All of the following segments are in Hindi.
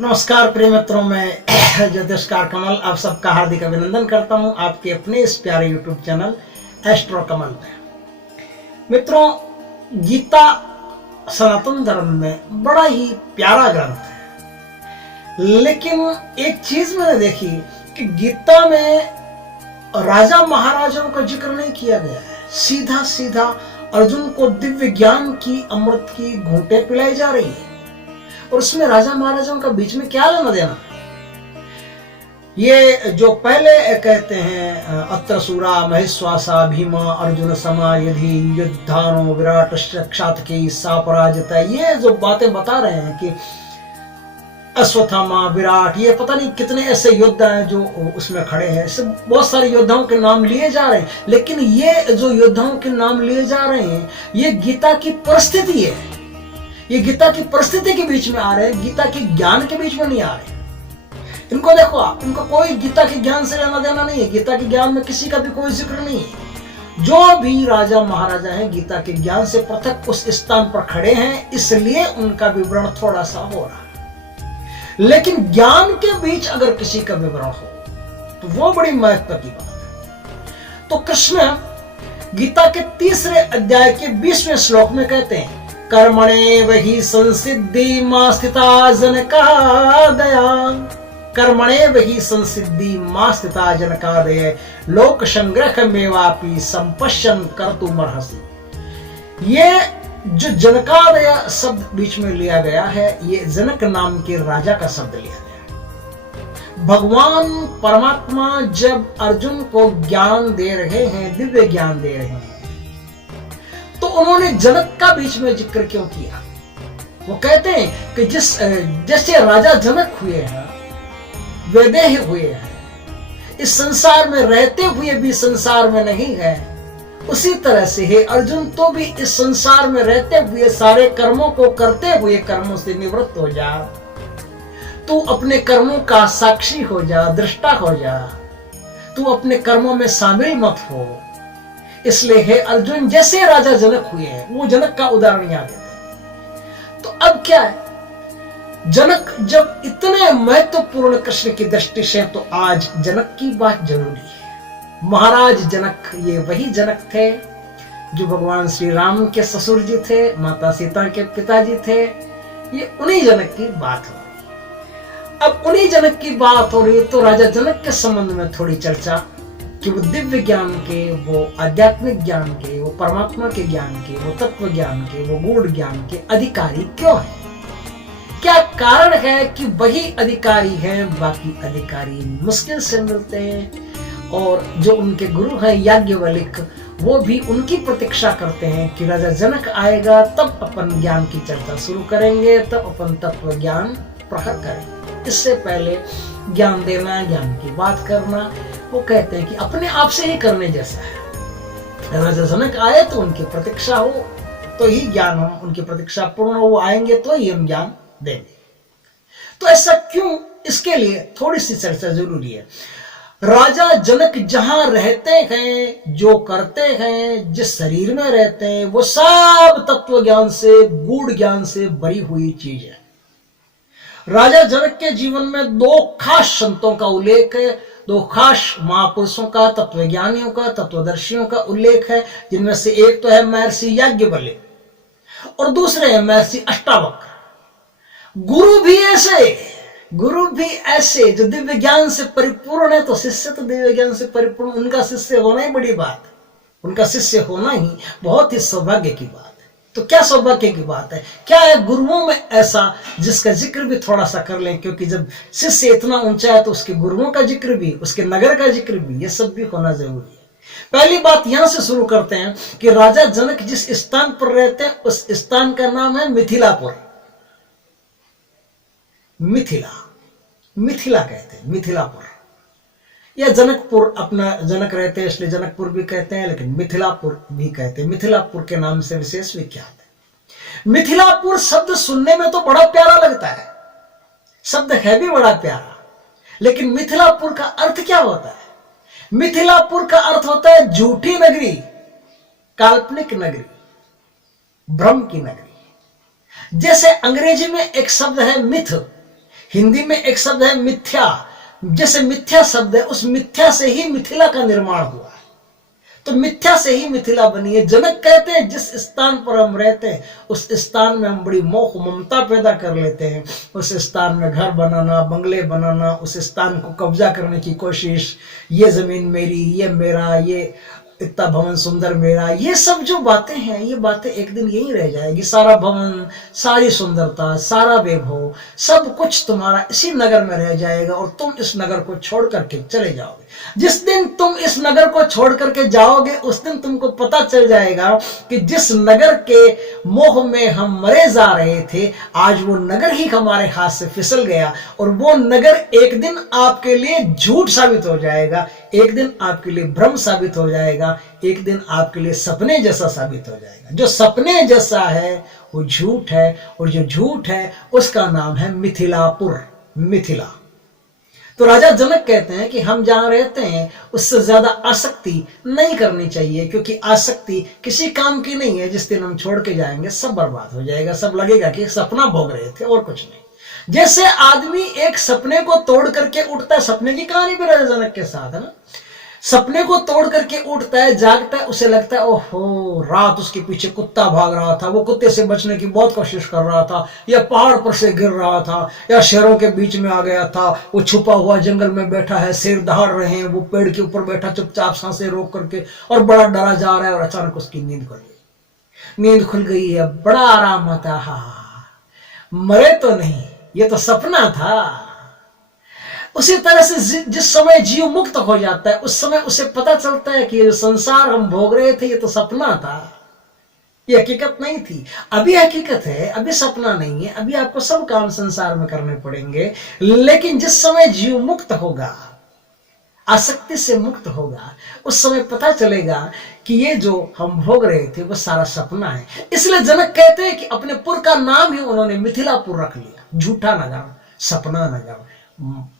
नमस्कार प्रिय मित्रों, मैं ज्योतिषकार कमल आप सबका हार्दिक अभिनंदन करता हूं आपके अपने इस प्यारे यूट्यूब चैनल एस्ट्रो कमल में। मित्रों, गीता सनातन धर्म में बड़ा ही प्यारा ग्रंथ है, लेकिन एक चीज मैंने देखी कि गीता में राजा महाराजाओं का जिक्र नहीं किया गया है। सीधा सीधा अर्जुन को दिव्य ज्ञान की अमृत की घूंटे पिलाई जा रही है और उसमें राजा महाराजाओं का बीच में क्या लेना देना। ये जो पहले कहते हैं अत्र सूरा महेश्वासा भीमा अर्जुन समा यदि युद्धानो विराट क्षातकी सा पराजिता, ये जो बातें बता रहे हैं कि अश्वत्थामा विराट, ये पता नहीं कितने ऐसे योद्धा हैं जो उसमें खड़े हैं। इससे बहुत सारे योद्धाओं के नाम लिए जा रहे हैं, लेकिन ये जो योद्धाओं के नाम लिए जा रहे हैं ये गीता की परिस्थिति है। ये गीता की परिस्थिति के बीच में आ रहे हैं, गीता के ज्ञान के बीच में नहीं आ रहे। इनको देखो आप, इनको कोई गीता के ज्ञान से लेना देना नहीं है। गीता के ज्ञान में किसी का भी कोई जिक्र नहीं है। जो भी राजा महाराजा हैं गीता के ज्ञान से पृथक उस स्थान पर खड़े हैं, इसलिए उनका विवरण थोड़ा सा हो रहा है। लेकिन ज्ञान के बीच अगर किसी का विवरण हो तो वो बड़ी महत्व की बात है। तो कृष्ण गीता के 3 अध्याय के 20वें श्लोक में कहते हैं, कर्मणे वही संसिद्धि मां स्थिता जनकादया, कर्मणे वही संसिद्धि मां स्थिता जनकादय, लोक संग्रह मेवापि संपश्यन कर्तुमर्हसि। ये जो जनकादय शब्द बीच में लिया गया है, ये जनक नाम के राजा का शब्द लिया गया। भगवान परमात्मा जब अर्जुन को ज्ञान दे रहे हैं, दिव्य ज्ञान दे रहे हैं, तो उन्होंने जनक का बीच में जिक्र क्यों किया? वो कहते हैं कि जैसे राजा जनक हुए हैं, वैदेह हुए हैं, इस संसार में रहते हुए भी संसार में नहीं है, उसी तरह से है अर्जुन, तो भी इस संसार में रहते हुए सारे कर्मों को करते हुए कर्मों से निवृत्त हो जा। तू अपने कर्मों का साक्षी हो जा, दृष्टा हो जा, तू अपने कर्मों में शामिल मत हो। इसलिए है अर्जुन जैसे राजा जनक हुए हैं, वो जनक का उदाहरण याद है। तो अब क्या है, जनक जब इतने महत्वपूर्ण कृष्ण की दृष्टि से, तो आज जनक की बात जरूरी है। महाराज जनक, ये वही जनक थे जो भगवान श्री राम के ससुर जी थे, माता सीता के पिताजी थे। ये उन्हीं जनक की बात हो रही। अब उन्हीं जनक की बात हो रही, तो राजा जनक के संबंध में थोड़ी चर्चा कि वो दिव्य ज्ञान के, वो आध्यात्मिक ज्ञान के, वो परमात्मा के ज्ञान के, वो तत्व ज्ञान के, वो गूढ़ ज्ञान के अधिकारी क्यों है? क्या कारण है कि वही अधिकारी हैं, बाकी अधिकारी मुश्किल से मिलते हैं? और जो उनके गुरु हैं याज्ञवल्क्य, वो भी उनकी प्रतीक्षा करते हैं कि राजा जनक आएगा तब अपन ज्ञान की चर्चा शुरू करेंगे, तब अपन तत्व ज्ञान प्रकट करेंगे। इससे पहले ज्ञान देना, ज्ञान की बात करना, वो कहते हैं कि अपने आप से ही करने जैसा है। राजा जनक आए तो उनकी प्रतीक्षा हो तो ही ज्ञान हो, उनकी प्रतीक्षा पूर्ण हो, वो आएंगे तो ही हम ज्ञान देंगे। तो ऐसा क्यों? इसके लिए थोड़ी सी चर्चा जरूरी है। राजा जनक जहां रहते हैं, जो करते हैं, जिस शरीर में रहते हैं, वो सब तत्व ज्ञान से, गूढ़ ज्ञान से भरी हुई चीज है। राजा जनक के जीवन में 2 खास संतों का उल्लेख है, 2 खास महापुरुषों का, तत्वज्ञानियों का, तत्वदर्शियों का उल्लेख है, जिनमें से एक तो है महर्षि याज्ञवल्क्य और दूसरे है महर्षि अष्टावक्र। गुरु भी ऐसे जो दिव्य ज्ञान से परिपूर्ण है, तो शिष्य तो दिव्य ज्ञान से परिपूर्ण, उनका शिष्य होना ही बड़ी बात है। उनका शिष्य होना ही बहुत ही सौभाग्य की बात है। तो क्या सौभाग्य की बात है? क्या है गुरुओं में ऐसा जिसका जिक्र भी थोड़ा सा कर लें, क्योंकि जब शिष्य इतना ऊंचा है तो उसके गुरुओं का जिक्र भी, उसके नगर का जिक्र भी, ये सब भी होना जरूरी है। पहली बात यहां से शुरू करते हैं कि राजा जनक जिस स्थान पर रहते हैं, उस स्थान का नाम है मिथिलापुर। मिथिला कहते हैं, मिथिलापुर या जनकपुर। अपना जनक रहते हैं इसलिए जनकपुर भी कहते हैं, लेकिन मिथिलापुर भी कहते हैं। मिथिलापुर के नाम से विशेष विख्यात है। मिथिलापुर शब्द सुनने में तो बड़ा प्यारा लगता है, शब्द है भी बड़ा प्यारा, लेकिन मिथिलापुर का अर्थ क्या होता है? मिथिलापुर का अर्थ होता है झूठी नगरी, काल्पनिक नगरी, भ्रम की नगरी। जैसे अंग्रेजी में एक शब्द है मिथ, हिंदी में एक शब्द है मिथ्या, जैसे मिथ्या शब्द है, उस मिथ्या से ही मिथिला का निर्माण हुआ है। तो मिथ्या से ही मिथिला बनी है। जनक कहते हैं जिस स्थान पर हम रहते हैं उस स्थान में हम बड़ी मोह ममता पैदा कर लेते हैं। उस स्थान में घर बनाना, बंगले बनाना, उस स्थान को कब्जा करने की कोशिश, ये जमीन मेरी, ये मेरा, ये इतना भवन सुंदर मेरा, ये सब जो बातें हैं, ये बातें एक दिन यही रह जाएगी। सारा भवन, सारी सुंदरता, सारा वैभव, सब कुछ तुम्हारा इसी नगर में रह जाएगा और तुम इस नगर को छोड़ करके चले जाओगे। जिस दिन तुम इस नगर को छोड़ करके जाओगे उस दिन तुमको पता चल जाएगा कि जिस नगर के मोह में हम मरे जा रहे थे, आज वो नगर ही हमारे हाथ से फिसल गया और वो नगर एक दिन आपके लिए झूठ साबित हो जाएगा, एक दिन आपके लिए भ्रम साबित हो जाएगा, एक दिन आपके लिए सपने जैसा साबित हो जाएगा। जो सपने जैसा है वो झूठ है और जो झूठ है उसका नाम है मिथिलापुर, मिथिला। तो राजा जनक कहते हैं कि हम जहां रहते हैं उससे ज्यादा आसक्ति नहीं करनी चाहिए, क्योंकि आसक्ति किसी काम की नहीं है। जिस दिन हम छोड़ के जाएंगे सब बर्बाद हो जाएगा, सब लगेगा कि सपना भोग रहे थे और कुछ नहीं। जैसे आदमी एक सपने को तोड़ करके उठता है, सपने की कहानी भी राजा जनक के साथ है ना, सपने को तोड़ करके उठता है, जागता है, उसे लगता है ओहो रात उसके पीछे कुत्ता भाग रहा था, वो कुत्ते से बचने की बहुत कोशिश कर रहा था, या पहाड़ पर से गिर रहा था, या शेरों के बीच में आ गया था, वो छुपा हुआ जंगल में बैठा है, शेर दहाड़ रहे हैं, वो पेड़ के ऊपर बैठा चुपचाप सांसें रोक करके और बड़ा डरा जा रहा है और अचानक उसकी नींद खुल गई। नींद खुल गई है, बड़ा आराम आता है, हाँ मरे तो नहीं, ये तो सपना था। उसी तरह से जिस समय जीव मुक्त हो जाता है उस समय उसे पता चलता है कि ये संसार हम भोग रहे थे ये तो सपना था, ये हकीकत नहीं थी। अभी हकीकत है, अभी सपना नहीं है, अभी आपको सब काम संसार में करने पड़ेंगे। लेकिन जिस समय जीव मुक्त होगा, आसक्ति से मुक्त होगा, उस समय पता चलेगा कि ये जो हम भोग रहे थे वो सारा सपना है। इसलिए जनक कहते हैं कि अपने पुर का नाम ही उन्होंने मिथिलापुर रख लिया। झूठा नगर, सपना नगर,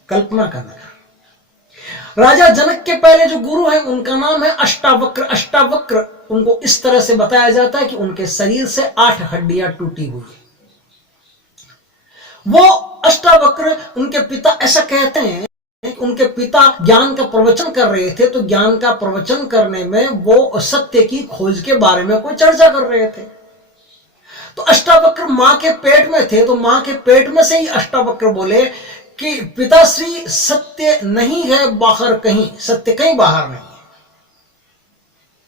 कल्पना का नगर। राजा जनक के पहले जो गुरु हैं उनका नाम है अष्टावक्र। अष्टावक्र उनको इस तरह से बताया जाता है कि उनके शरीर से 8 हड्डियां टूटी हुई। वो अष्टावक्र, उनके पिता ऐसा कहते हैं कि उनके पिता ज्ञान का प्रवचन कर रहे थे, तो ज्ञान का प्रवचन करने में वो सत्य की खोज के बारे में कोई चर्चा कर रहे थे। तो अष्टावक्र मां के पेट में थे, तो मां के पेट में से ही अष्टावक्र बोले कि पिताश्री सत्य नहीं है बाहर कहीं, सत्य कहीं बाहर नहीं है।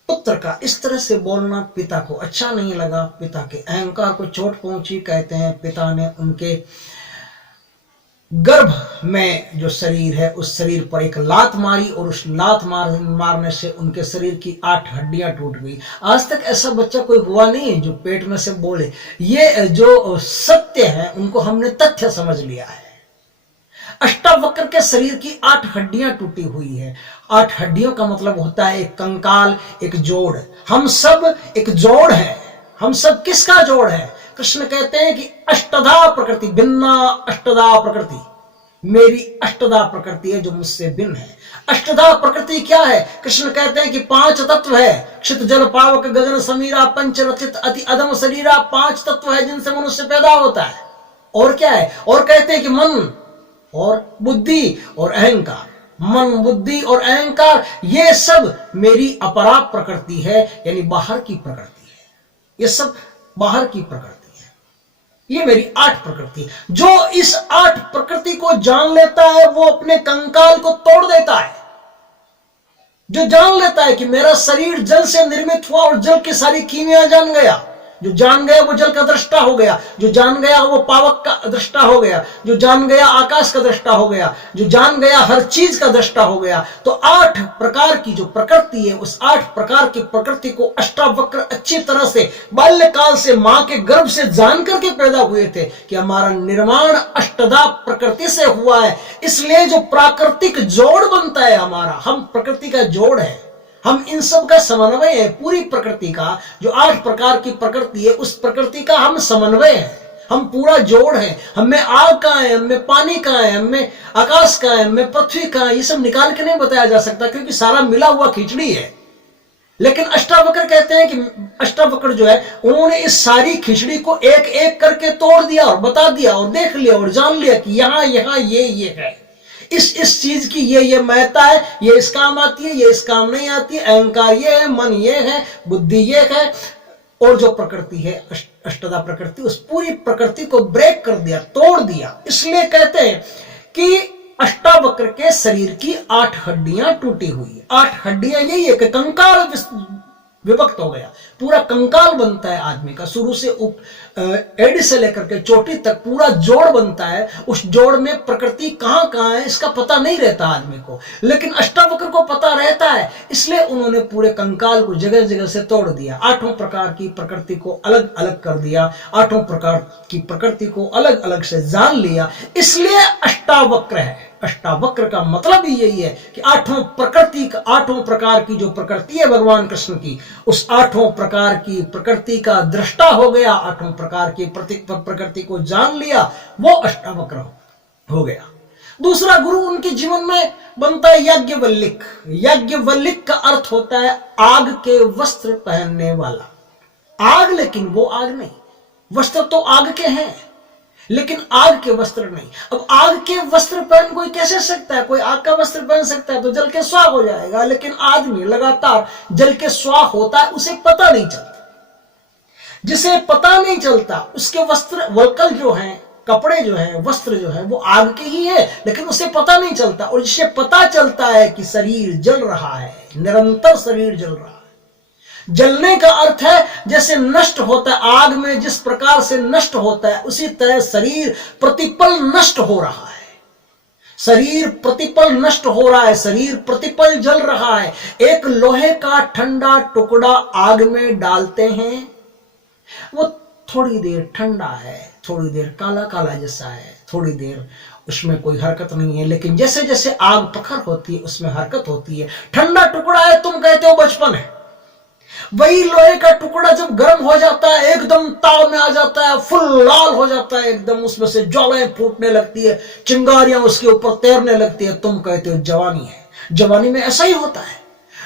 पुत्र का इस तरह से बोलना पिता को अच्छा नहीं लगा, पिता के अहंकार को चोट पहुंची। कहते हैं पिता ने उनके गर्भ में जो शरीर है उस शरीर पर एक लात मारी और उस लात मारने से उनके शरीर की 8 हड्डियां टूट गई। आज तक ऐसा बच्चा कोई हुआ नहीं है जो पेट में से बोले। ये जो सत्य है उनको हमने तथ्य समझ लिया है। अष्टावक्र के शरीर की 8 हड्डियां टूटी हुई है। 8 हड्डियों का मतलब होता है एक कंकाल, एक जोड़। हम सब एक जोड़ है। हम सब किसका जोड़ है? कृष्ण कहते हैं कि अष्टधा प्रकृति भिन्ना अष्टधा प्रकृति, मेरी अष्टधा प्रकृति है जो मुझसे भिन्न है। अष्टधा प्रकृति क्या है? कृष्ण कहते हैं कि 5 तत्व है। क्षित जल पावक गगन समीरा पंच रचित अति अधम शरीरा, 5 तत्व है जिनसे मनुष्य पैदा होता है। और क्या है? और कहते हैं कि मन और बुद्धि और अहंकार। मन, बुद्धि और अहंकार ये सब मेरी अपरा प्रकृति है, यानी बाहर की प्रकृति है। ये सब बाहर की प्रकृति है। ये मेरी 8 प्रकृति। जो इस 8 प्रकृति को जान लेता है वो अपने कंकाल को तोड़ देता है। जो जान लेता है कि मेरा शरीर जल से निर्मित हुआ और जल की सारी कीमिया जान गया, जो जान गया वो जल का दृष्टा हो गया, जो जान गया वो पावक का दृष्टा हो गया, जो जान गया आकाश का दृष्टा हो गया, जो जान गया हर चीज का दृष्टा हो गया। तो 8 प्रकार की जो प्रकृति है उस 8 प्रकार की प्रकृति को अष्टावक्र अच्छी तरह से बाल्यकाल से मां के गर्भ से जान करके पैदा हुए थे कि हमारा निर्माण अष्टधा प्रकृति से हुआ है। इसलिए जो प्राकृतिक जोड़ बनता है हमारा, हम प्रकृति का जोड़ है। हम इन सब का समन्वय है। पूरी प्रकृति का जो 8 प्रकार की प्रकृति है उस प्रकृति का हम समन्वय है। हम पूरा जोड़ है। हमें आग कहाँ है, हमें पानी कहाँ है, हमें आकाश कहाँ है, हमें पृथ्वी कहाँ है, ये सब निकाल के नहीं बताया जा सकता क्योंकि सारा मिला हुआ खिचड़ी है। लेकिन अष्टावक्र कहते हैं कि अष्टावक्र जो है उन्होंने इस सारी खिचड़ी को एक एक करके तोड़ दिया और बता दिया और देख लिया और जान लिया कि यहां यहां ये है, इस चीज की ये महत्ता है, ये इस काम आती है, ये इस काम नहीं आती है, अहंकार ये है, मन ये है, बुद्धि ये है, और जो प्रकृति है अष्टधा प्रकृति, उस पूरी प्रकृति को ब्रेक कर दिया, तोड़ दिया। इसलिए कहते हैं कि अष्टावक्र के शरीर की 8 हड्डियां टूटी हुई। 8 हड्डियां यही है कि कंकाल विभक्त हो गया, पूरा कंकाल बनता है आदमी का, शुरू से एड़ी से लेकर के चोटी तक पूरा जोड़ बनता है। उस जोड़ में प्रकृति कहां कहां है इसका पता नहीं रहता आदमी को, लेकिन अष्टावक्र को पता रहता है। इसलिए उन्होंने पूरे कंकाल को जगह जगह से तोड़ दिया, 8 प्रकार की प्रकृति को अलग अलग कर दिया, 8 प्रकार की प्रकृति को अलग अलग से जान लिया। इसलिए अष्टावक्र है। अष्टावक्र का मतलब ही यही है कि 8 प्रकृति, 8 प्रकार की जो प्रकृति है भगवान कृष्ण की, उस 8 प्रकार की प्रकृति का दृष्टा हो गया, 8 प्रकार की प्रकृति को जान लिया, वो अष्टावक्र हो गया। दूसरा गुरु उनके जीवन में बनता है याज्ञवल्लिक। याज्ञवल्लिक का अर्थ होता है आग के वस्त्र पहनने वाला। आग, लेकिन वो आग नहीं, वस्त्र तो आग के हैं लेकिन आग के वस्त्र नहीं। अब आग के वस्त्र पहन कोई कैसे सकता है? कोई आग का वस्त्र पहन सकता है तो जल के स्वाह हो जाएगा, लेकिन आदमी लगातार जल के स्वाह होता है, उसे पता नहीं चलता। जिसे पता नहीं चलता उसके वस्त्र, वल्कल जो है, कपड़े जो है, वस्त्र जो है, वो आग के ही है, लेकिन उसे पता नहीं चलता। और जिसे पता चलता है कि शरीर जल रहा है, निरंतर शरीर जल रहा है। जलने का अर्थ है जैसे नष्ट होता है, आग में जिस प्रकार से नष्ट होता है उसी तरह शरीर प्रतिपल नष्ट हो रहा है। शरीर प्रतिपल नष्ट हो रहा है, शरीर प्रतिपल जल रहा है। एक लोहे का ठंडा टुकड़ा आग में डालते हैं, वो थोड़ी देर ठंडा है, थोड़ी देर काला काला जैसा है, थोड़ी देर उसमें कोई हरकत नहीं है, लेकिन जैसे जैसे आग प्रखर होती है उसमें हरकत होती है। ठंडा टुकड़ा है, तुम कहते हो बचपन है। वही लोहे का टुकड़ा जब गर्म हो जाता है, एकदम ताव में आ जाता है, फुल लाल हो जाता है, एकदम उसमें से ज्वालाएं फूटने लगती है, चिंगारियां उसके ऊपर तैरने लगती है, तुम कहते हो जवानी है। जवानी में ऐसा ही होता है,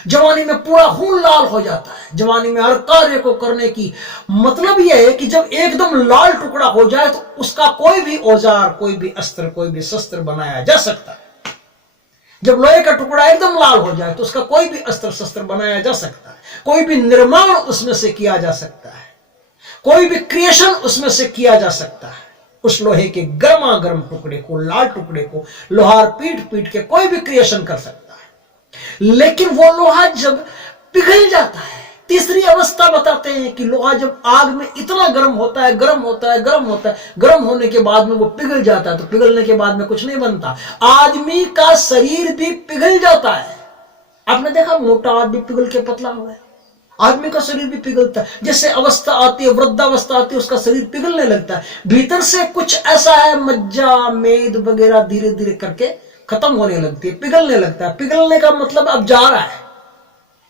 जवानी में पूरा खून लाल हो जाता है। जवानी में हर कार्य को करने की मतलब यह है कि जब एकदम लाल टुकड़ा हो जाए तो उसका कोई भी औजार, कोई भी अस्त्र, कोई भी शस्त्र बनाया जा सकता है। जब लोहे का टुकड़ा एकदम लाल हो जाए तो उसका कोई भी अस्त्र शस्त्र बनाया जा सकता है, कोई भी निर्माण उसमें से किया जा सकता है, कोई भी क्रिएशन उसमें से किया जा सकता है। उस लोहे के गर्मा गर्म टुकड़े को, लाल टुकड़े को लोहार पीट पीट के कोई भी क्रिएशन कर सकता है। लेकिन वो लोहा जब पिघल जाता है, तीसरी अवस्था बताते हैं कि लोहा जब आग में इतना गर्म होता है, गर्म होता है, गर्म होता है, गर्म होने के बाद में वो पिघल जाता है, तो पिघलने के बाद में कुछ नहीं बनता, आदमी का शरीर भी पिघल जाता है। आपने देखा मोटा आदमी पिघल के पतला हो गया, आदमी का शरीर भी पिघलता है। जैसे अवस्था आती है, वृद्धावस्था आती है, उसका शरीर पिघलने लगता है। भीतर से कुछ ऐसा है, मज्जा मेद वगैरह धीरे धीरे करके खत्म होने लगती है, पिघलने लगता है। पिघलने का मतलब अब जा रहा है,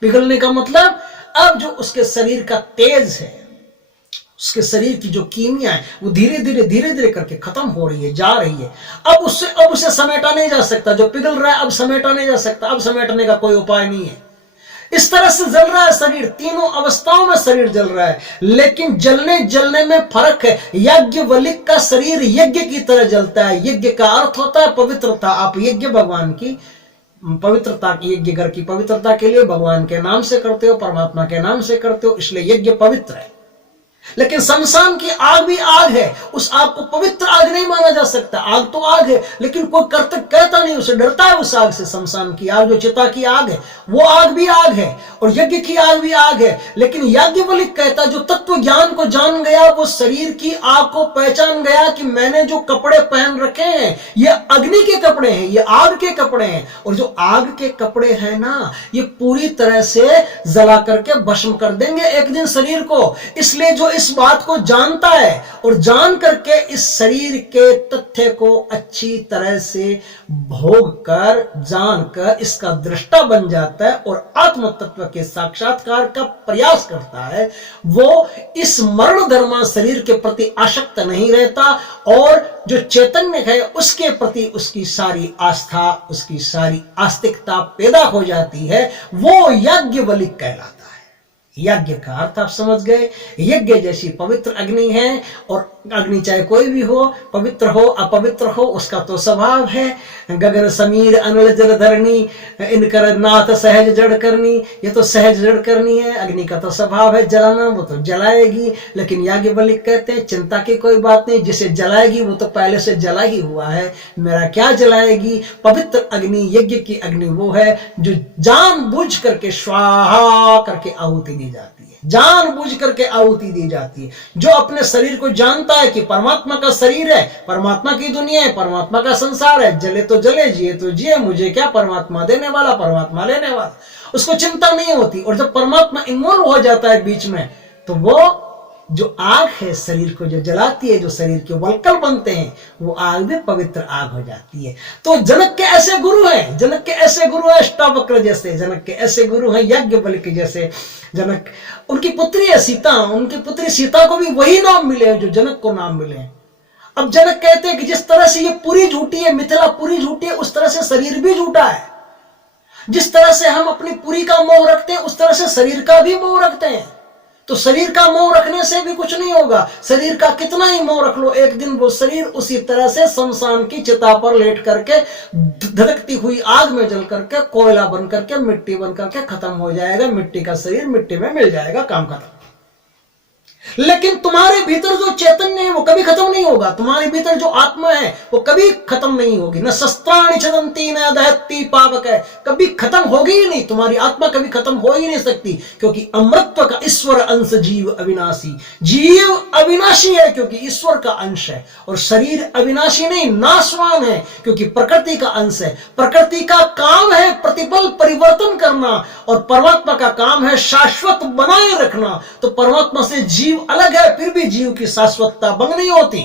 पिघलने का मतलब अब जो उसके शरीर का तेज है, उसके शरीर की जो कीमिया है, वो धीरे धीरे करके खत्म हो रही है, जा रही है। अब उसे समेटा नहीं जा सकता। जो पिघल रहा है अब समेटा नहीं जा सकता, अब समेटने का कोई उपाय नहीं है। इस तरह से जल रहा है शरीर, तीनों अवस्थाओं में शरीर जल रहा है, लेकिन जलने में फर्क है। याज्ञवल्क्य का शरीर यज्ञ की तरह जलता है। यज्ञ का अर्थ होता है पवित्रता। आप यज्ञ भगवान की पवित्रता की, यज्ञ घर की पवित्रता के लिए भगवान के नाम से करते हो, परमात्मा के नाम से करते हो, इसलिए यज्ञ पवित्र है। लेकिन शमशान की आग भी आग है, उस आग को पवित्र आग नहीं माना जा सकता। आग तो आग है, लेकिन कोई कहता नहीं, उसे डरता है उस आग से। शमशान की आग, जो चिता की आग है, वो आग भी आग है, और यज्ञ की आग भी आग है। लेकिन याज्ञवल्क्य कहता, जो तत्व ज्ञान को जान गया, वो शरीर की आग को पहचान गया कि मैंने जो कपड़े पहन रखे हैं ये अग्नि के कपड़े हैं, ये आग के कपड़े हैं, और जो आग के कपड़े हैं ना, ये पूरी तरह से जला करके भस्म कर देंगे एक दिन शरीर को। इसलिए जो इस बात को जानता है और जान करके इस शरीर के तथ्य को अच्छी तरह से भोग कर, जानकर इसका दृष्टा बन जाता है और आत्म तत्व के साक्षात्कार का प्रयास करता है, वो इस मरण धर्मा शरीर के प्रति आसक्त नहीं रहता, और जो चैतन्य है उसके प्रति उसकी सारी आस्था, उसकी सारी आस्तिकता पैदा हो जाती है। वो याज्ञवल्क्य कहलाता है। यज्ञ का अर्थ आप समझ गए। यज्ञ जैसी पवित्र अग्नि है, और अग्नि चाहे कोई भी हो, पवित्र हो अपवित्र हो, उसका तो स्वभाव है। गगन समीर अनल जल धरणी इनकर नाथ सहज जड़ करनी, ये तो सहज जड़ करनी है। अग्नि का तो स्वभाव है जलाना, वो तो जलाएगी। लेकिन याज्ञवल्क्य कहते हैं चिंता की कोई बात नहीं, जिसे जलाएगी वो तो पहले से जला ही हुआ है, मेरा क्या जलाएगी। पवित्र अग्नि, यज्ञ की अग्नि वो है जो जानबूझ करके स्वाहा करके आहुति दी जाती है, जानबूझ करके आहुति दी जाती है। जो अपने शरीर को जानता है कि परमात्मा का शरीर है, परमात्मा की दुनिया है, परमात्मा का संसार है, जले तो जले, जिए तो जिए, मुझे क्या, परमात्मा देने वाला, परमात्मा लेने वाला, उसको चिंता नहीं होती। और जब परमात्मा इन्वॉल्व हो जाता है बीच में, तो वो जो आग है शरीर को जो जलाती है, जो शरीर के वल्कल बनते हैं, वो आग भी पवित्र आग हो जाती है। तो जनक के ऐसे गुरु हैं, जनक के ऐसे गुरु हैं अष्टावक्र जैसे, जनक के ऐसे गुरु हैं याज्ञवल्क्य जैसे। जनक, उनकी पुत्री है सीता, उनकी पुत्री सीता को भी वही नाम मिले जो जनक को नाम मिले। अब जनक कहते हैं कि जिस तरह से ये पूरी झूठी है, मिथिला पूरी झूठी है, उस तरह से शरीर भी झूठा है। जिस तरह से हम अपनी पूरी का मोह रखते हैं, उस तरह से शरीर का भी मोह रखते हैं। तो शरीर का मोह रखने से भी कुछ नहीं होगा। शरीर का कितना ही मोह रख लो, एक दिन वो शरीर उसी तरह से शमशान की चिता पर लेट करके, धधकती हुई आग में जल करके, कोयला बन करके, मिट्टी बन करके खत्म हो जाएगा। मिट्टी का शरीर मिट्टी में मिल जाएगा, काम खत्म। लेकिन तुम्हारे भीतर जो चैतन्य है वो कभी खत्म नहीं होगा। तुम्हारे भीतर जो आत्मा है वो कभी खत्म नहीं होगी। न शस्त्राणि छदन्ति न दहति पावक, है कभी खत्म होगी ही नहीं। तुम्हारी आत्मा कभी खत्म हो ही नहीं सकती, क्योंकि अमृतत्व का ईश्वर अंश, जीव अविनाशी। जीव अविनाशी है क्योंकि ईश्वर का अंश है, और शरीर अविनाशी नहीं, नाशवान है क्योंकि प्रकृति का अंश है। प्रकृति का काम है प्रतिपल परिवर्तन करना, और परमात्मा का काम है शाश्वत बनाए रखना। तो परमात्मा से जीव अलग है, फिर भी जीव की शाश्वतता भंग नहीं होती।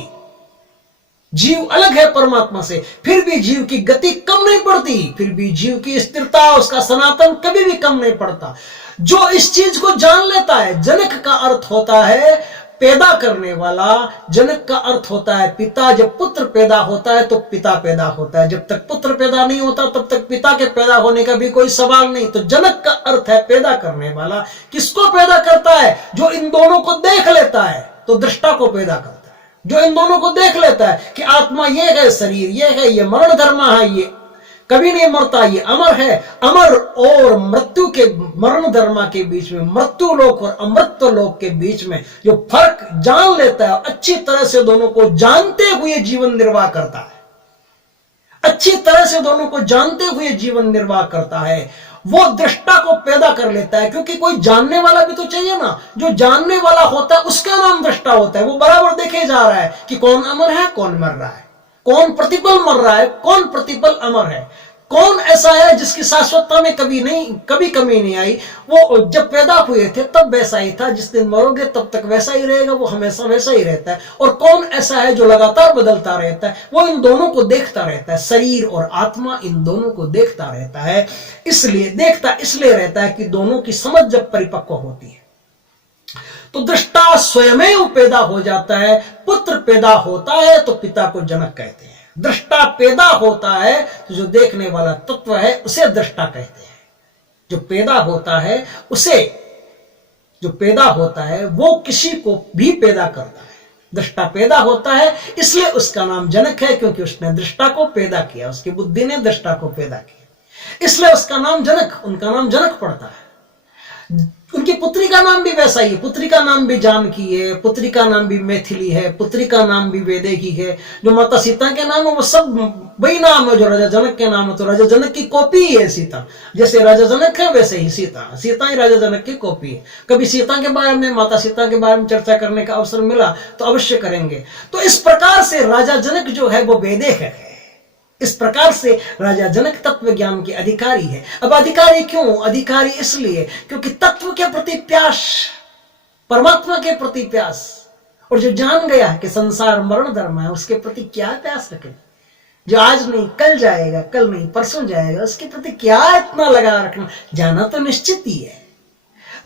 जीव अलग है परमात्मा से, फिर भी जीव की गति कम नहीं पड़ती, फिर भी जीव की स्थिरता, उसका सनातन कभी भी कम नहीं पड़ता। जो इस चीज को जान लेता है, जनक का अर्थ होता है पैदा करने वाला, जनक का अर्थ होता है पिता। जब पुत्र पैदा होता है तो पिता पैदा होता है, जब तक पुत्र पैदा नहीं होता तब तक पिता के पैदा होने का भी कोई सवाल नहीं। तो जनक का अर्थ है पैदा करने वाला। किसको पैदा करता है? जो इन दोनों को देख लेता है, तो दृष्टा को पैदा करता है। जो इन दोनों को देख लेता है कि आत्मा ये है, शरीर ये है, ये मरण धर्मा है, ये कभी नहीं मरता, ये अमर है। अमर और मृत्यु के, मरण धर्मा के बीच में, मृत्यु लोक और अमृत लोक के बीच में जो फर्क जान लेता है, अच्छी तरह से दोनों को जानते हुए जीवन निर्वाह करता है, अच्छी तरह से दोनों को जानते हुए जीवन निर्वाह करता है, वो दृष्टा को पैदा कर लेता है। क्योंकि कोई जानने वाला भी तो चाहिए ना। जो जानने वाला होता है उसका नाम दृष्टा होता है। वो बराबर देखे जा रहा है कि कौन अमर है, कौन मर रहा है, कौन प्रतिपल मर रहा है, कौन प्रतिपल अमर है, कौन ऐसा है जिसकी शाश्वतता में कभी कमी नहीं आई। वो जब पैदा हुए थे तब वैसा ही था, जिस दिन मरोगे तब तक वैसा ही रहेगा, वो हमेशा वैसा ही रहता है। और कौन ऐसा है जो लगातार बदलता रहता है, वो इन दोनों को देखता रहता है। शरीर और आत्मा इन दोनों को देखता रहता है। इसलिए देखता इसलिए रहता है कि दोनों की समझ जब परिपक्व होती है तो दृष्टा स्वयं पैदा हो जाता है। पुत्र पैदा होता है तो पिता को जनक कहते हैं। दृष्टा पैदा होता है तो जो देखने वाला तत्व है उसे दृष्टा कहते हैं। जो पैदा होता है उसे, जो पैदा होता है वो किसी को भी पैदा करता है। दृष्टा पैदा होता है इसलिए उसका नाम जनक है, क्योंकि उसने दृष्टा को पैदा किया, उसकी बुद्धि ने दृष्टा को पैदा किया, इसलिए उसका नाम जनक, उनका नाम जनक पड़ता है। उनकी पुत्री का नाम भी वैसा ही है। पुत्री का नाम भी जानकी है, पुत्री का नाम भी मैथिली है, पुत्री का नाम भी वैदेही है। जो माता सीता के नाम है वो सब वही नाम है जो राजा जनक के नाम है। तो राजा जनक की कॉपी ही है सीता। जैसे राजा जनक है वैसे ही सीता, सीता ही राजा जनक की कॉपी है। कभी सीता के बारे में, माता सीता के बारे में चर्चा करने का अवसर मिला तो अवश्य करेंगे। तो इस प्रकार से राजा जनक जो है वो वैदेह है। इस प्रकार से राजा जनक तत्व ज्ञान के अधिकारी है। अब अधिकारी क्यों? अधिकारी इसलिए क्योंकि तत्व के प्रति प्यास, परमात्मा के प्रति प्यास, और जो जान गया है कि संसार मरण धर्म है, उसके प्रति क्या प्यास रखे। जो आज नहीं कल जाएगा, कल नहीं परसों जाएगा, उसके प्रति क्या इतना लगा रखना। जाना तो निश्चित ही है,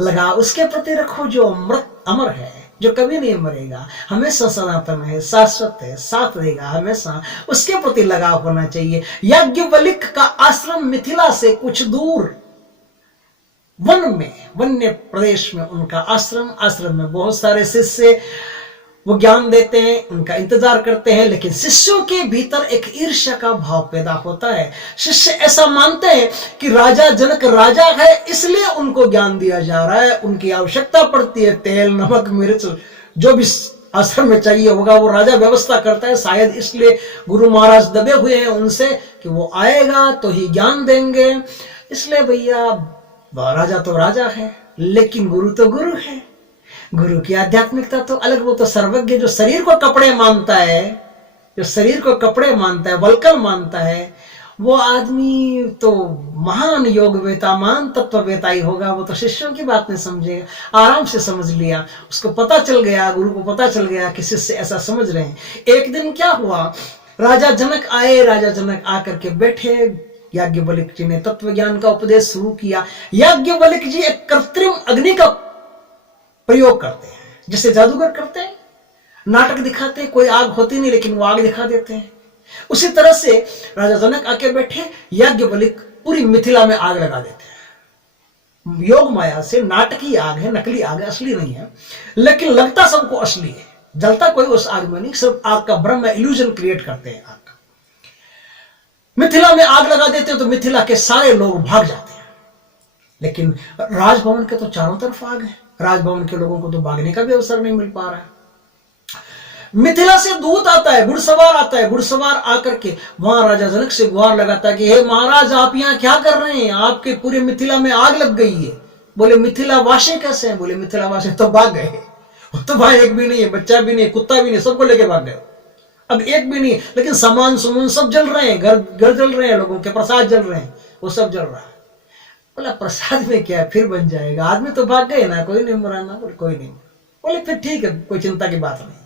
लगा उसके प्रति रखो जो अमृत अमर है, जो कभी नहीं मरेगा, हमेशा सनातन है, शाश्वत है, साथ रहेगा हमेशा, उसके प्रति लगाव होना चाहिए। याज्ञवल्क्य का आश्रम मिथिला से कुछ दूर वन में, वन्य प्रदेश में उनका आश्रम, आश्रम में बहुत सारे शिष्य वो ज्ञान देते हैं, उनका इंतजार करते हैं, लेकिन शिष्यों के भीतर एक ईर्ष्या का भाव पैदा होता है। शिष्य ऐसा मानते हैं कि राजा जनक राजा है, इसलिए उनको ज्ञान दिया जा रहा है, उनकी आवश्यकता पड़ती है, तेल नमक मिर्च जो भी आश्रम में चाहिए होगा वो राजा व्यवस्था करता है। शायद इसलिए गुरु महाराज दबे हुए हैं उनसे कि वो आएगा तो ही ज्ञान देंगे। इसलिए भैया राजा तो राजा है, लेकिन गुरु तो गुरु है। गुरु की आध्यात्मिकता तो अलग, वो तो सर्वज्ञ, जो शरीर को कपड़े मानता है, जो शरीर को कपड़े मानता है, वल्कल मानता है, वो आदमी तो महान योगवेता, महान तत्ववेता ही होगा। वो तो शिष्यों की बात नहीं समझेगा, आराम से समझ लिया, उसको पता चल गया, गुरु को पता चल गया कि शिष्य ऐसा समझ रहे हैं। एक दिन क्या हुआ, राजा जनक आए, राजा जनक आकर के बैठे, याज्ञवल्क्य जी ने तत्व ज्ञान का उपदेश शुरू किया। याज्ञवल्क्य जी एक कृत्रिम अग्नि का प्रयोग करते हैं, जिसे जादूगर करते हैं, नाटक दिखाते हैं, कोई आग होती नहीं लेकिन वो आग दिखा देते हैं। उसी तरह से राजा जनक आके बैठे, याज्ञवल्क्य पूरी मिथिला में आग लगा देते हैं। योग माया से नाटकीय आग है, नकली आग है, असली नहीं है, लेकिन लगता सबको असली है, जलता कोई उस आग में नहीं, सिर्फ आग का भ्रम में इल्यूजन क्रिएट करते हैं। आग का मिथिला में आग लगा देते हैं तो मिथिला के सारे लोग भाग जाते हैं, लेकिन राजभवन के तो चारों तरफ आग है, राजभवन के लोगों को तो भागने का भी अवसर नहीं मिल पा रहा है। मिथिला से दूत आता है, घुड़सवार आता है, घुड़सवार आकर के वहां राजा जनक से गुहार लगाता है कि हे महाराज, आप यहाँ क्या कर रहे हैं, आपके पूरे मिथिला में आग लग गई है। बोले मिथिला वासी कैसे हैं? बोले मिथिला वासी तो भाग गए, तो भाई एक भी नहीं है, बच्चा भी नहीं, कुत्ता भी नहीं, सबको लेके भाग गए। अब एक भी नहीं, लेकिन सामान सुमन सब जल रहे हैं, घर जल रहे हैं, लोगों के प्रसाद जल रहे हैं, वो सब जल रहा है। बोला प्रसाद में क्या है, फिर बन जाएगा, आदमी तो भाग गए ना, कोई नहीं मरा ना। बोले कोई नहीं। बोले फिर ठीक है, कोई चिंता की बात नहीं,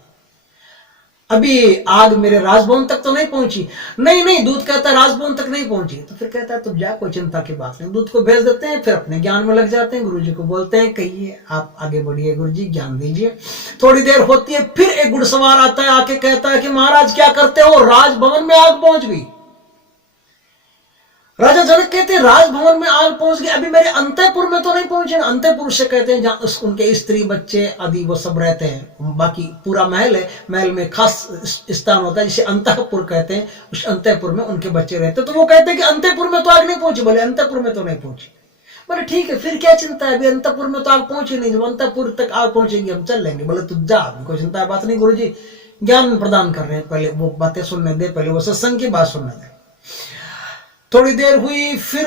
अभी आग मेरे राजभवन तक तो नहीं पहुंची। नहीं नहीं, दूत कहता है राजभवन तक नहीं पहुंची। तो फिर कहता है तुम जा, कोई चिंता की बात नहीं। दूत को भेज देते हैं, फिर अपने ज्ञान में लग जाते हैं। गुरुजी को बोलते हैं कहिए, आप आगे बढ़िए, गुरुजी ज्ञान दीजिए। थोड़ी देर होती है, फिर एक घुड़सवार आता है, आके कहता है कि महाराज क्या करते हो, राजभवन में आग पहुंच गई। राजा जनक कहते हैं राजभवन में आग पहुंच गई, अभी मेरे अंतःपुर में तो नहीं पहुंचे ना। अंतःपुर से कहते हैं जहां उनके स्त्री बच्चे आदि वो सब रहते हैं, बाकी पूरा महल है, महल में खास स्थान होता है जिसे अंतःपुर कहते हैं, उस अंतःपुर में उनके बच्चे रहते हैं। तो वो कहते हैं कि अंतःपुर में तो आग नहीं पहुंची। बोले अंतःपुर में तो नहीं पहुंची। बोले ठीक है, फिर क्या चिंता है, अभी अंतःपुर में तो आग पहुंची नहीं, जब अंतःपुर तक आग पहुंचेगी हम चल लेंगे। बोले तू जा, कोई चिंता है बात नहीं, गुरु जी ज्ञान प्रदान कर रहे हैं, पहले वो बातें सुनने दे, पहले वो सत्संग की बात सुनने दे। थोड़ी देर हुई, फिर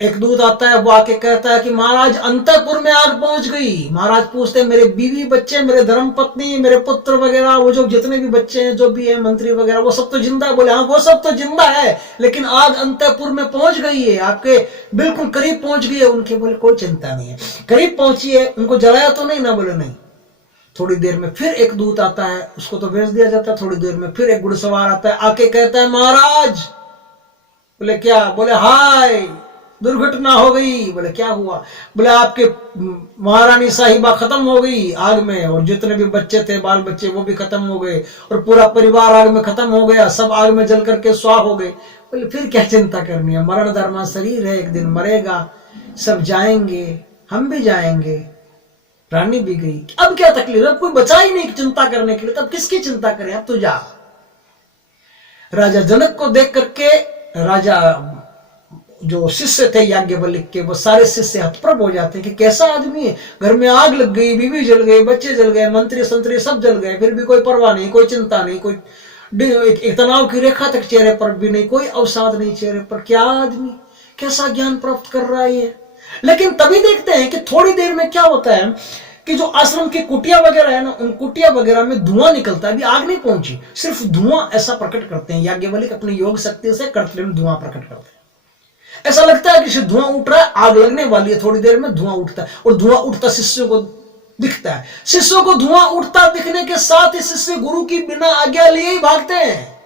एक दूत आता है, वो आके कहता है कि महाराज अंतःपुर में आग पहुंच गई। महाराज पूछते हैं मेरे बीवी बच्चे, मेरे धर्मपत्नी, मेरे पुत्र वगैरह, वो जो जितने भी बच्चे हैं, जो भी है मंत्री वगैरह, वो सब तो जिंदा है। बोले हाँ वो सब तो जिंदा है, लेकिन आग अंतःपुर में पहुंच गई है, आपके बिल्कुल करीब पहुंच गई है उनके। बोले कोई चिंता नहीं है, करीब पहुंची है, उनको जलाया तो नहीं ना? बोले नहीं। थोड़ी देर में फिर एक दूत आता है, उसको तो भेज दिया जाता है। थोड़ी देर में फिर एक घुड़सवार आता है, आके कहता है महाराज। बोले क्या? बोले हाय दुर्घटना हो गई। बोले क्या हुआ? बोले आपके महारानी साहिबा खत्म हो गई आग में, और जितने भी बच्चे थे, बाल बच्चे, वो भी खत्म हो गए, और पूरा परिवार आग में खत्म हो गया, सब आग में जल करके स्वाह हो गए। बोले फिर क्या चिंता करनी है, मरण धर्मा शरीर है, एक दिन मरेगा, सब जाएंगे, हम भी जाएंगे, रानी भी गई, अब क्या तकलीफ, अब कोई बचा ही नहीं चिंता करने के लिए, तब किसकी चिंता करें, अब तो जा। राजा जनक को देख करके राजा जो शिष्य थे याज्ञवल्क्य के, वो सारे शिष्य हतप्रभ हो जाते हैं कि कैसा आदमी है, घर में आग लग गई, बीवी जल गई, बच्चे जल गए, मंत्री संतरी सब जल गए, फिर भी कोई परवाह नहीं, कोई चिंता नहीं, कोई एक तनाव की रेखा तक चेहरे पर भी नहीं, कोई अवसाद नहीं चेहरे पर। क्या आदमी, कैसा ज्ञान प्राप्त कर रहा है। लेकिन तभी देखते हैं कि थोड़ी देर में क्या होता है कि जो आश्रम की कुटिया वगैरह है ना, उन कुटिया वगैरह में धुआं निकलता है। अभी आग नहीं पहुंची, सिर्फ धुआं ऐसा प्रकट करते हैं याज्ञवल्क्य अपनी योग शक्ति से, कृत्रिम धुआं प्रकट करते हैं। ऐसा लगता है कि धुआं उठ रहा है, आग लगने वाली है, थोड़ी देर में धुआं उठता है, और धुआं उठता शिष्यों को दिखता है। शिष्यों को धुआं उठता दिखने के साथ ही शिष्य गुरु की बिना आज्ञा लिए ही भागते हैं।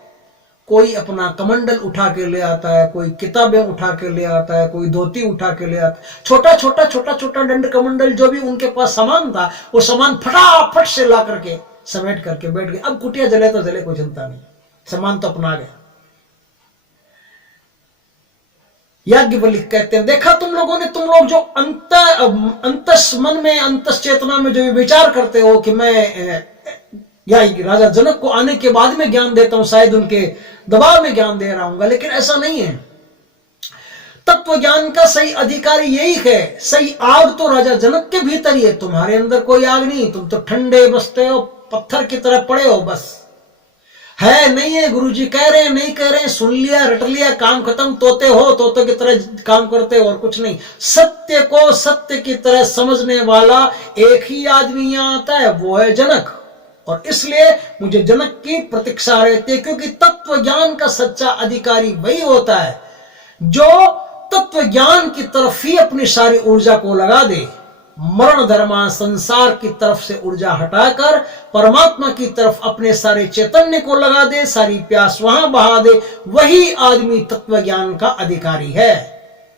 कोई अपना कमंडल उठा के ले आता है, कोई किताबें उठा के ले आता है, कोई धोती उठा के ले आता है, छोटा छोटा दंड कमंडल जो भी उनके पास सामान था, वो सामान फटाफट से ला करके समेट करके बैठ गए। अब कुटिया जले तो जले, कोई चिंता नहीं, सामान तो अपना गया। याज्ञवल्क्य कहते हैं, देखा तुम लोग जो अंतस मन में, अंतस चेतना में जो विचार करते हो कि मैं या राजा जनक को आने के बाद में ज्ञान देता हूं, शायद उनके दबाव में ज्ञान दे रहा हूं, लेकिन ऐसा नहीं है। तत्व ज्ञान का सही अधिकारी यही है। सही आग तो राजा जनक के भीतर ही है, तुम्हारे अंदर कोई आग नहीं, तुम तो ठंडे बसते हो, पत्थर की तरह पड़े हो, बस है नहीं है। गुरुजी कह रहे हैं, नहीं कह रहे हैं, सुन लिया, रट लिया, काम खत्म, तोते हो, तोते की तरह काम करते हो और कुछ नहीं। सत्य को सत्य की तरह समझने वाला एक ही आदमी यहां आता है, वो है जनक। और इसलिए मुझे जनक की प्रतीक्षा रहती है, क्योंकि तत्व ज्ञान का सच्चा अधिकारी वही होता है जो तत्व ज्ञान की तरफ ही अपनी सारी ऊर्जा को लगा दे, मरण धर्मा संसार की तरफ से ऊर्जा हटाकर परमात्मा की तरफ अपने सारे चैतन्य को लगा दे, सारी प्यास वहां बहा दे, वही आदमी तत्व ज्ञान का अधिकारी है।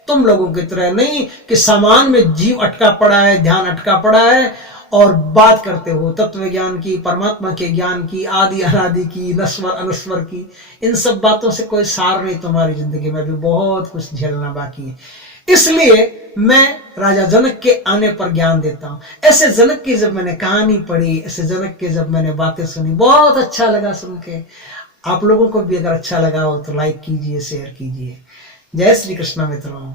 तुम लोगों की तरह नहीं कि सामान में जीव अटका पड़ा है, ध्यान अटका पड़ा है और बात करते हो तत्व ज्ञान की, परमात्मा के ज्ञान की, आदि अनादि की, नश्वर अनश्वर की। इन सब बातों से कोई सार नहीं, तुम्हारी जिंदगी में भी बहुत कुछ झेलना बाकी है। इसलिए मैं राजा जनक के आने पर ज्ञान देता हूं। ऐसे जनक की जब मैंने कहानी पढ़ी, ऐसे जनक के जब मैंने बातें सुनी, बहुत अच्छा लगा सुन के। आप लोगों को भी अगर अच्छा लगा हो तो लाइक कीजिए, शेयर कीजिए। जय श्री कृष्ण मित्रों।